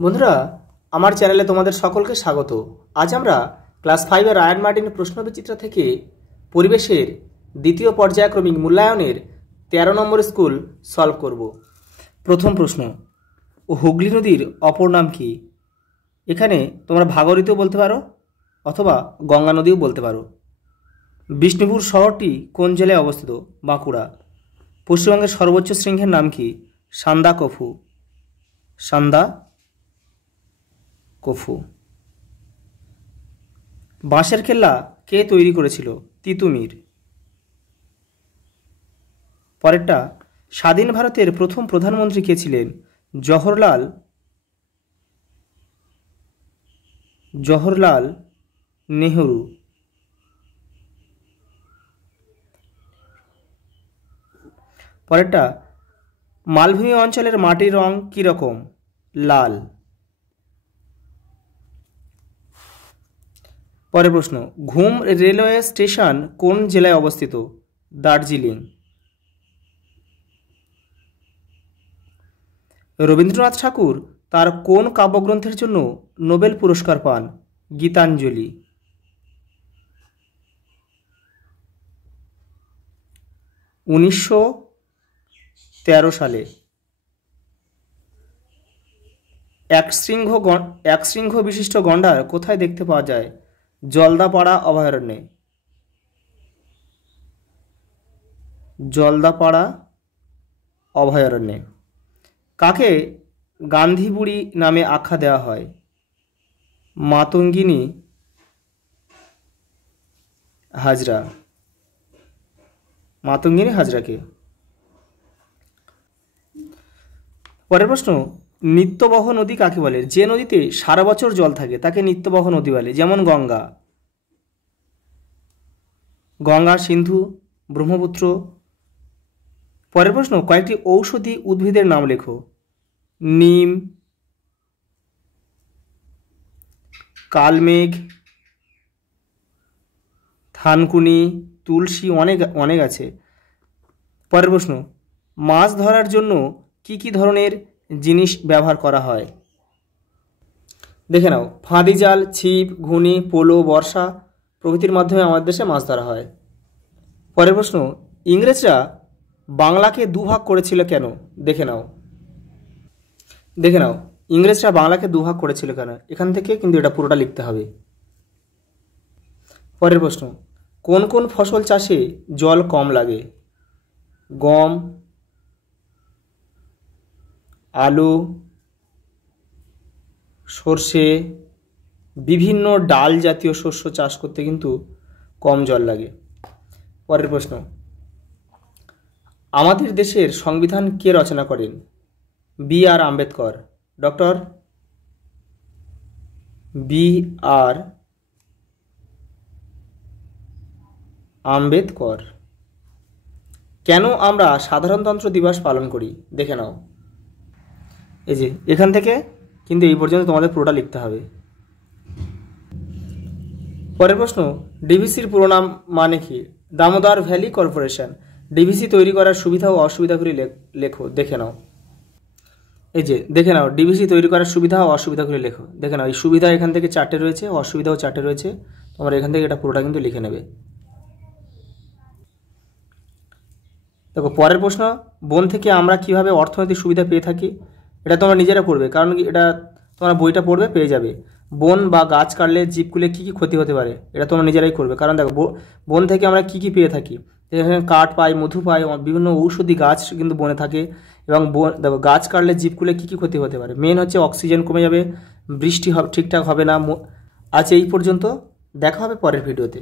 বন্ধুরা, আমার চ্যানেলে তোমাদের সকলকে স্বাগত। আজ আমরা ক্লাস 5 এর রায়ান মার্টিনের প্রশ্নবিচিত্রা থেকে পরিবেশের দ্বিতীয় পর্যায়ক্রমিক মূল্যায়নের 13 নম্বর স্কুল সলভ করব। প্রথম প্রশ্ন, হুগলি নদীর অপর নাম কি? এখানে তোমরা ভাগীরথীও বলতে পারো অথবা গঙ্গা নদীও বলতে পারো। বিষ্ণুপুর শহরটি কোন জেলায় অবস্থিত? বাঁকুড়া। পশ্চিমবঙ্গের সর্বোচ্চ শৃঙ্গের নাম কি? সান্দাকফু। সান্দাকফু। বাঁশের কেল্লা কে তৈরি করেছিল? তিতুমির। পরেরটা, স্বাধীন ভারতের প্রথম প্রধানমন্ত্রী কে ছিলেন? জওহরলাল নেহরু। পরেরটা, মালভূমি অঞ্চলের মাটির রং কীরকম? লাল। পরের প্রশ্ন, ঘুম রেলওয়ে স্টেশন কোন জেলায় অবস্থিত? দার্জিলিং। রবীন্দ্রনাথ ঠাকুর তার কোন কাব্যগ্রন্থের জন্য নোবেল পুরস্কার পান? গীতাঞ্জলি। উনিশশো 13 সালে। একশৃঙ্গ বিশিষ্ট গন্ডার কোথায় দেখতে পাওয়া যায়? জলদাপাড়া অভয়ারণ্যে। জলদাপাড়া অভয়ারণ্যে। কাকে গান্ধী বুড়ি নামে আখ্যা দেওয়া হয়? মাতঙ্গিনী হাজরা। মাতঙ্গিনী হাজরাকে। পরের প্রশ্ন, নিত্যবহ নদী কাকে বলে? যে নদীতে সারা বছর জল থাকে তাকে নিত্যবহ নদী বলে, যেমন গঙ্গা, সিন্ধু, ব্রহ্মপুত্র। পরের প্রশ্ন, কয়েকটি ঔষধি উদ্ভিদের নাম লেখো। নিম, কালমেঘ, থানকুনি, তুলসী, অনেক আছে। পরের প্রশ্ন, মাছ ধরার জন্য কি কি ধরনের জিনিস ব্যবহার করা হয়? দেখে নাও, ফাঁদি জাল, ছিপ, ঘুনি, পোলো, বর্ষা প্রভৃতির মাধ্যমে আমাদের দেশে মাছ ধরা হয়। পরের প্রশ্ন, ইংরেজরা বাংলাকে দুভাগ করেছিল কেন? দেখে নাও ইংরেজরা বাংলাকে দুভাগ করেছিল কেন? এখান থেকে কিন্তু এটা পুরোটা লিখতে হবে। পরের প্রশ্ন, কোন কোন ফসল চাষে জল কম লাগে? গম, আলু, সর্ষে, বিভিন্ন ডাল জাতীয় শস্য চাষ করতে কিন্তু কম জল লাগে। পরের প্রশ্ন, আমাদের দেশের সংবিধান কে রচনা করেন? বি আর আম্বেদকর। ডক্টর বি আর আম্বেদকর। কেন আমরা সাধারণতন্ত্র দিবস পালন করি? দেখে নাও, এই যে এখান থেকে কিন্তু এই পর্যন্ত তোমাদের পুরোটা লিখতে হবে। পরের প্রশ্ন, ডিভিসির পুরো নাম মানে কি? Damodar valley corporation. ডিভিসি তৈরি করার সুবিধা ও অসুবিধাগুলি লেখো। দেখে নাও, এই যে দেখে নাও, ডিভিসি তৈরি করার সুবিধা ও অসুবিধাগুলি লেখো। দেখে নাও, এই সুবিধা এখান থেকে 4টে রয়েছে, অসুবিধাও 4টে রয়েছে। তোমরা এখান থেকে এটা পুরোটা কিন্তু লিখে নেবে। দেখো, পরের প্রশ্ন, বন থেকে আমরা কিভাবে অর্থনৈতিক সুবিধা পেয়ে থাকি? এটা তোমরা নিজেরা পড়বে, কারণ এটা তোমরা বইটা পড়বে পেয়ে যাবে। বন বা গাছ কাটলে জীবকুলে কী কী ক্ষতি হতে পারে, এটা তোমরা নিজেরাই করবে। কারণ দেখো, বন থেকে আমরা কী কী পেয়ে থাকি? এখানে কাঠ পাই, মধু পাই, বিভিন্ন ঔষধি গাছ কিন্তু বনে থাকে। এবং দেখো, গাছ কাটলে জীবকুলে কী কী ক্ষতি হতে পারে? মেন হচ্ছে অক্সিজেন কমে যাবে, বৃষ্টি ঠিকঠাক হবে না। আজ এই পর্যন্ত, দেখা হবে পরের ভিডিওতে।